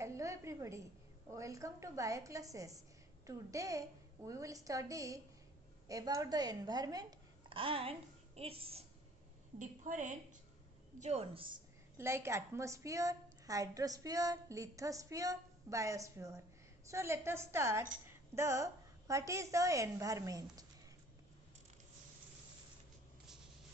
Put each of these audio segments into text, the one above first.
Hello everybody, welcome to bio classes. Today we will study about the environment and its different zones like atmosphere, hydrosphere, lithosphere, biosphere. So let us start the what is the environment.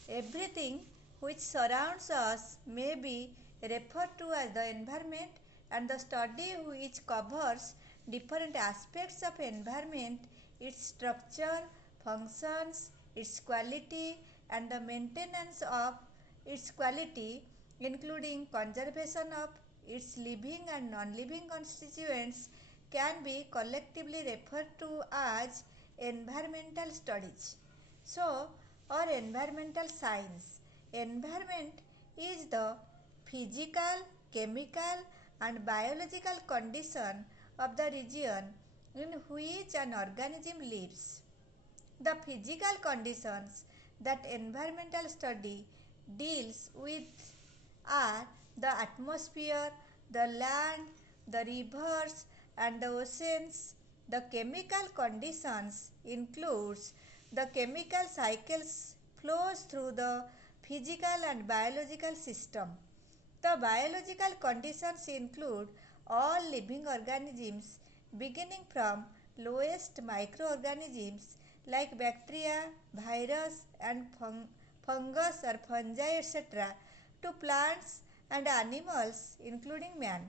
Everything which surrounds us may be referred to as the environment, and the study which covers different aspects of environment, its structure, functions, its quality and the maintenance of its quality, including conservation of its living and non-living constituents, can be collectively referred to as environmental studies. So, or environmental science. Environment is the physical, chemical and biological condition of the region in which an organism lives. The physical conditions that environmental study deals with are the atmosphere, the land, the rivers and the oceans. The chemical conditions includes the chemical cycles flows through the physical and biological system. The biological conditions include all living organisms beginning from lowest microorganisms like bacteria, virus and fungus or fungi etc. to plants and animals including man.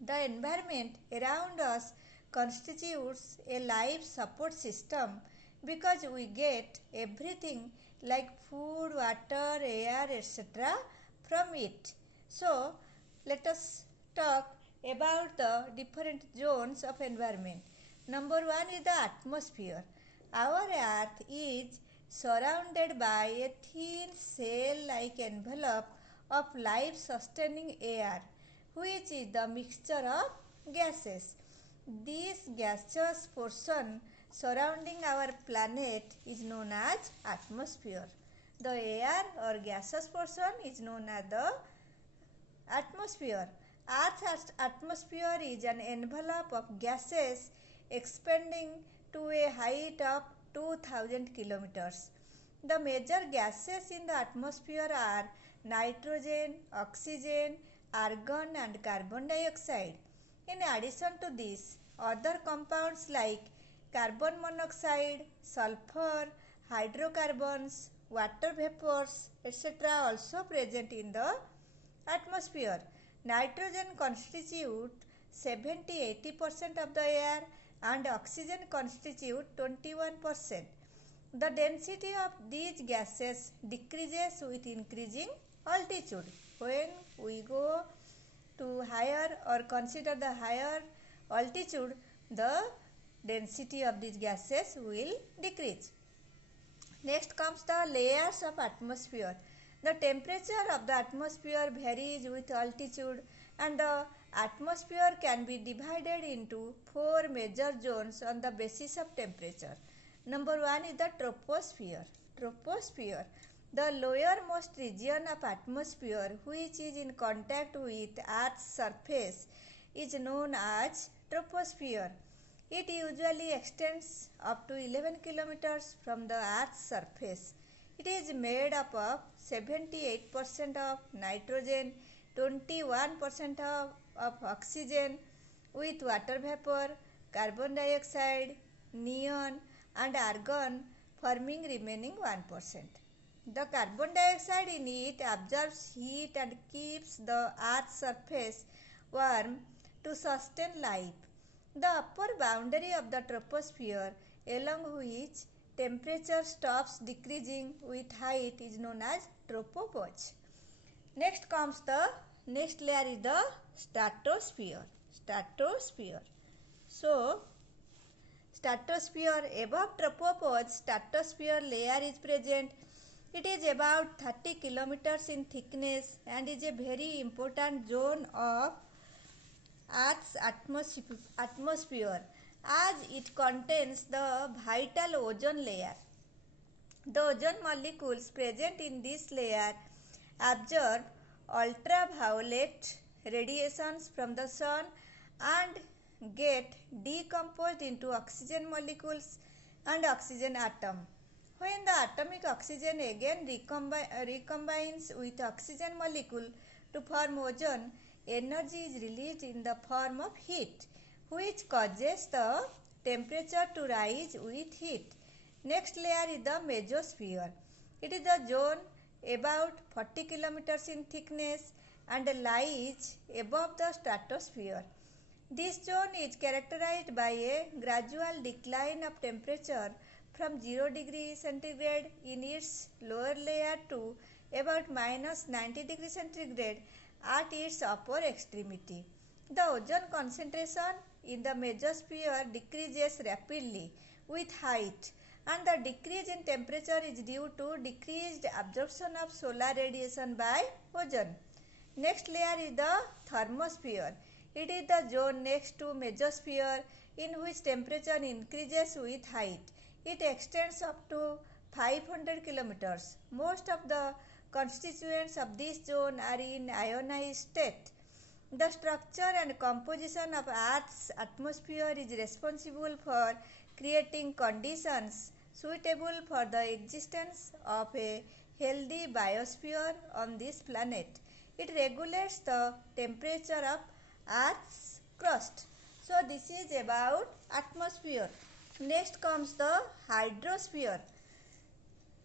The environment around us constitutes a life support system because we get everything like food, water, air, etc. from it. So, let us talk about the different zones of environment. Number one is the atmosphere. Our earth is surrounded by a thin cell-like envelope of life-sustaining air, which is the mixture of gases. This gaseous portion surrounding our planet is known as atmosphere. The air or gaseous portion is known as the atmosphere. Earth's atmosphere is an envelope of gases expanding to a height of 2000 kilometers. The major gases in the atmosphere are nitrogen, oxygen, argon and carbon dioxide. In addition to this, other compounds like carbon monoxide, sulfur, hydrocarbons, water vapors, etc. also present in the atmosphere. Nitrogen constitutes 70-80% of the air and oxygen constitutes 21%. The density of these gases decreases with increasing altitude. When we go to higher or consider the higher altitude, the density of these gases will decrease. Next comes the layers of atmosphere. The temperature of the atmosphere varies with altitude, and the atmosphere can be divided into four major zones on the basis of temperature. Number one is the troposphere. Troposphere, the lowermost region of atmosphere which is in contact with Earth's surface, is known as troposphere. It usually extends up to 11 kilometers from the Earth's surface. It is made up of 78% of nitrogen, 21% of oxygen with water vapor, carbon dioxide, neon and argon forming remaining 1%. The carbon dioxide in it absorbs heat and keeps the Earth's surface warm to sustain life. The upper boundary of the troposphere, along which temperature stops decreasing with height, is known as tropopause. Next comes the next layer is the stratosphere. Stratosphere. So, stratosphere above tropopause, stratosphere layer is present. It is about 30 kilometers in thickness and is a very important zone of Earth's atmosphere as it contains the vital ozone layer. The ozone molecules present in this layer absorb ultraviolet radiations from the sun and get decomposed into oxygen molecules and oxygen atom. When the atomic oxygen again recombines with oxygen molecule to form ozone, energy is released in the form of heat, which causes the temperature to rise with heat. Next layer is the mesosphere. It is a zone about 40 kilometers in thickness and lies above the stratosphere. This zone is characterized by a gradual decline of temperature from 0 degree centigrade in its lower layer to about minus 90 degree centigrade at its upper extremity. The ozone concentration in the mesosphere decreases rapidly with height, and the decrease in temperature is due to decreased absorption of solar radiation by ozone. Next layer is the thermosphere. It is the zone next to mesosphere in which temperature increases with height. It extends up to 500 kilometers. Most of the constituents of this zone are in ionized state. The structure and composition of Earth's atmosphere is responsible for creating conditions suitable for the existence of a healthy biosphere on this planet. It regulates the temperature of Earth's crust. So this is about atmosphere. Next comes the hydrosphere.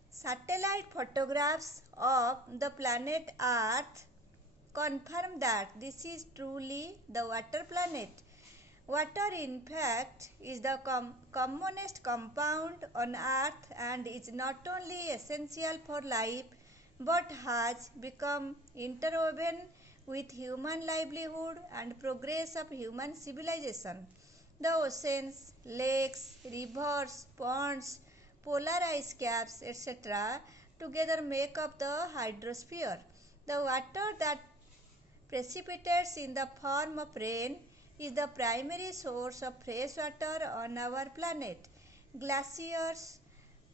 Satellite photographs of the planet Earth confirm that this is truly the water planet. Water, in fact, is the commonest compound on Earth and is not only essential for life but has become interwoven with human livelihood and progress of human civilization. The oceans, lakes, rivers, ponds, polar ice caps, etc. together make up the hydrosphere. The water that precipitates in the form of rain is the primary source of fresh water on our planet. Glaciers,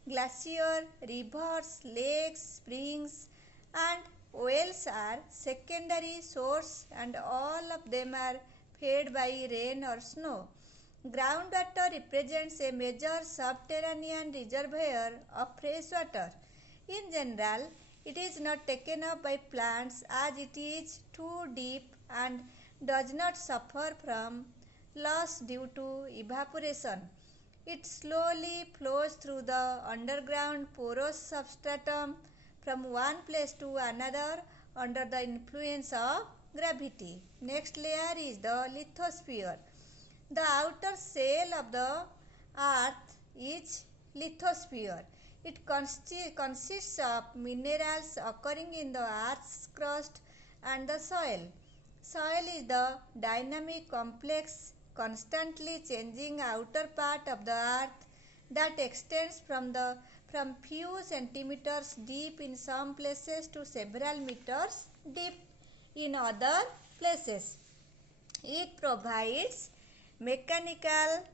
rivers, lakes, springs, and wells are secondary source, and all of them are fed by rain or snow. Groundwater represents a major subterranean reservoir of fresh water. In general, it is not taken up by plants as it is too deep and does not suffer from loss due to evaporation. It slowly flows through the underground porous substratum from one place to another under the influence of gravity. Next layer is the lithosphere. The outer shell of the earth is lithosphere. It consists of minerals occurring in the earth's crust and the soil. Soil is the dynamic, complex, constantly changing outer part of the earth that extends from few centimeters deep in some places to several meters deep in other places. It provides mechanical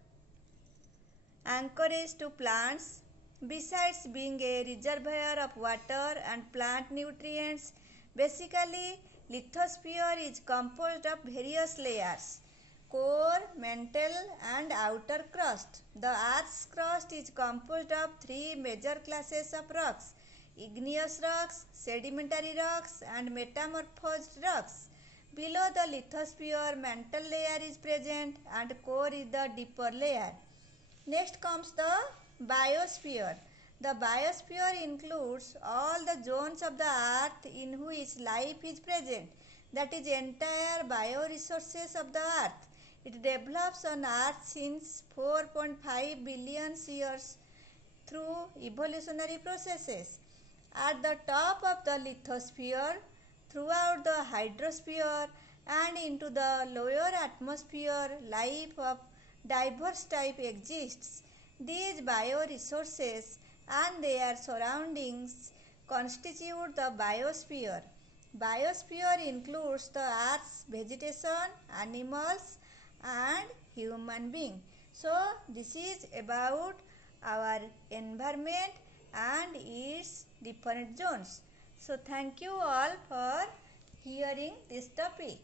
anchorage to plants. Besides being a reservoir of water and plant nutrients, basically lithosphere is composed of various layers: core, mantle, and outer crust. The Earth's crust is composed of three major classes of rocks: igneous rocks, sedimentary rocks, and metamorphosed rocks. Below the lithosphere, mantle layer is present and core is the deeper layer. Next comes the biosphere. The biosphere includes all the zones of the earth in which life is present, that is, entire bioresources of the earth. It develops on earth since 4.5 billion years through evolutionary processes. At the top of the lithosphere, throughout the hydrosphere, and into the lower atmosphere, life of diverse type exists. These bioresources and their surroundings constitute the biosphere. Biosphere includes the earth's vegetation, animals, and human being. So this is about our environment and its different zones. So thank you all for hearing this topic.